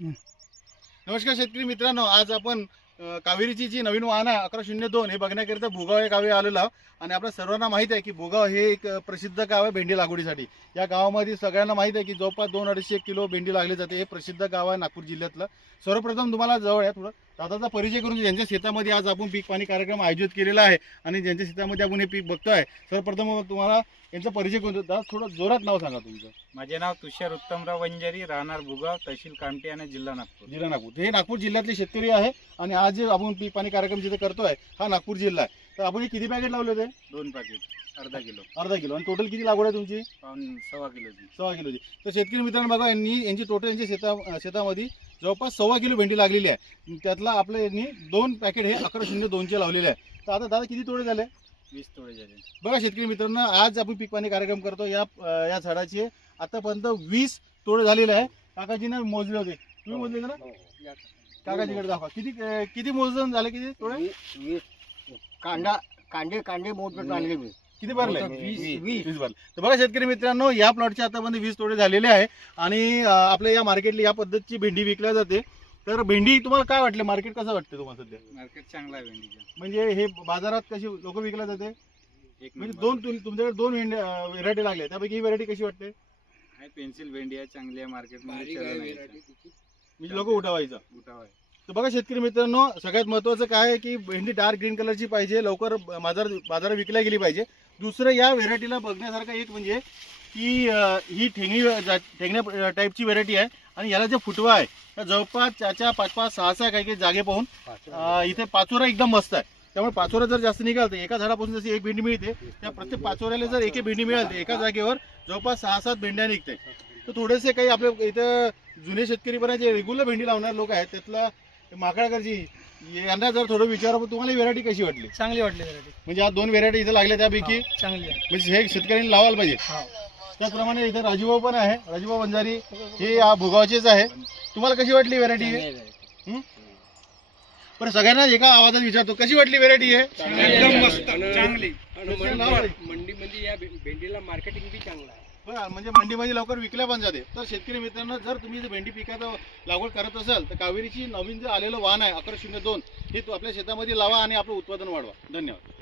नमस्कार शेतकरी मित्रांनो आज आपण कावेरीची जी नवीन वाहन आहे अकरा शून्य दोन हे बघण्याकरिता भुगाव या गावी आलेलो आहोत. आणि आपल्या सर्वांना माहीत आहे की भुगाव हे एक प्रसिद्ध गाव आहे भेंडी लागवडीसाठी. या गावामध्ये सगळ्यांना माहीत आहे की जवळपास दोन अडीचशे किलो भेंडी लागली जाते. हे प्रसिद्ध गाव आहे नागपूर जिल्ह्यातलं. सर्वप्रथम तुम्हाला जवळ आहे थोडं दादाचा परिचय करून. ज्यांच्या शेतामध्ये आज आपण पीक पाणी कार्यक्रम आयोजित केलेला आहे आणि ज्यांच्या शेतामध्ये आपण हे पीक बघतोय सर्वप्रथम तुम्हाला यांचा परिचय करून. दादा थोडं जोरात नाव सांगा तुमचं. माझे नाव तुषार उत्तमराव वंजारी राहणार भुगाव तहसील कामठी आणि जिल्हा नागपूर. जिल्हा नागपूर. हे नागपूर जिल्ह्यातले शेतकरी आहे आणि आज जे आपण पीक पाणी कार्यक्रम जिथे करतोय हा नागपूर जिल्हा आहे. तर आपण हे किती पॅकेट लावले होते? दोन पाकिट अर्धा किलो. अर्धा किलो. आणि टोटल किती लागवड आहे तुमची? सव्वा किलोची. सव्वा किलोची. तर शेतकरी मित्रांनो बघा यांनी यांची टोटल यांच्या शेता शेतामध्ये जवळपास सव्वा किलो भेंडी लागलेली आहे. त्यातला आपल्या यांनी दोन पॅकेट हे अकरा शून्य दोनचे लावलेले आहे. तर आता दादा किती तोडे झाले? वीस तोडे झाले. बघा शेतकरी मित्रांनो आज आपण पीक पाणी कार्यक्रम करतो. या या झाडाचे आतापर्यंत वीस तोडे झालेले आहे. काकाजीने मोजले होते. तुम्ही मोजले होते ना? काकाजीकडे दाखवा. किती किती मोजून झाले किती तोडे? वीस वीस. कांदा कांदे कांदे मोजून आणले मी किती भरले? वीस भरले. तर बघा शेतकरी मित्रांनो या प्लॉटचे आतापर्यंत वीस तोडे झालेले आहे. आणि आपल्या या मार्केटला या पद्धतीची भेंडी विकल्या जाते. तर भेंडी तुम्हाला काय वाटले? मार्केट कसं वाटते तुम्हाला सध्या? मार्केट चांगला आहे भेंडीचा. म्हणजे हे बाजारात कशी लोक विकल्या जाते? एक म्हणजे. दोन तुम- तुमच्याकडे दोन व्हेरायटी लागल्या त्यापैकी ही व्हेरायटी कशी वाटते? पेन्सिल भेंडी आहे चांगली आहे मार्केटमध्ये म्हणजे लोक उठावायचं. उठाव आहे तर बघा शेतकरी मित्रांनो सगळ्यात महत्वाचं काय आहे की भेंडी डार्क ग्रीन कलरची पाहिजे लवकर बाजार बाजारात विकल्या गेली पाहिजे. दुसरं या व्हेरायटीला बघण्यासारखं एक म्हणजे की ही ठेंगणी ठेंगण्या टाईपची व्हेरायटी आहे आणि याला जे फुटवा आहे त्या जवळपास चार पाच पाच सहा सहा काही काही जागे पाहून इथे पाचोरा एकदम मस्त आहे. त्यामुळे पाचोरा जर जास्त निघाल तर एका झाडापासून जशी एक भेंडी मिळते त्या प्रत्येक पाचोऱ्याला जर एक भेंडी मिळाल एका जागेवर जवळपास सहा सात भेंड्या निघते. तर थोडेसे काही आपल्या इथं जुने शेतकरी पण आहे, जे रेग्युलर भेंडी लावणार लोक आहेत त्यातला माकडाकरजी यांना जर थोडं विचारा तुम्हाला व्हेरायटी कशी वाटली? चांगली वाटली व्हरायटी म्हणजे आज दोन व्हेरायटी इथे लागल्या त्यापैकी चांगली आहे. म्हणजे हे शेतकऱ्यांनी लावायला पाहिजे. त्याचप्रमाणे इथे राजूभाऊ पण आहे राजूभाऊ बंजारी हे या भुगावचेच आहे. तुम्हाला कशी वाटली व्हेरायटी चांगली आहे. पण सगळ्यांना एका आवाजात विचारतो कशी वाटली व्हेरायटी आहे एकदम मस्त चांगली. मंडीमध्ये या भेंडीला मार्केटिंग बी चांगलं आहे. बघा म्हणजे मंडीमध्ये लवकर विकल्या पण जाते. तर शेतकरी मित्रांनो जर तुम्ही जर भेंडी पिकाचा लागवड करत असाल तर कावेरीची नवीन जे आलेलं वाहन आहे अकरा शून्य दोन हे तू आपल्या शेतामध्ये लावा आणि आपलं उत्पादन वाढवा. धन्यवाद.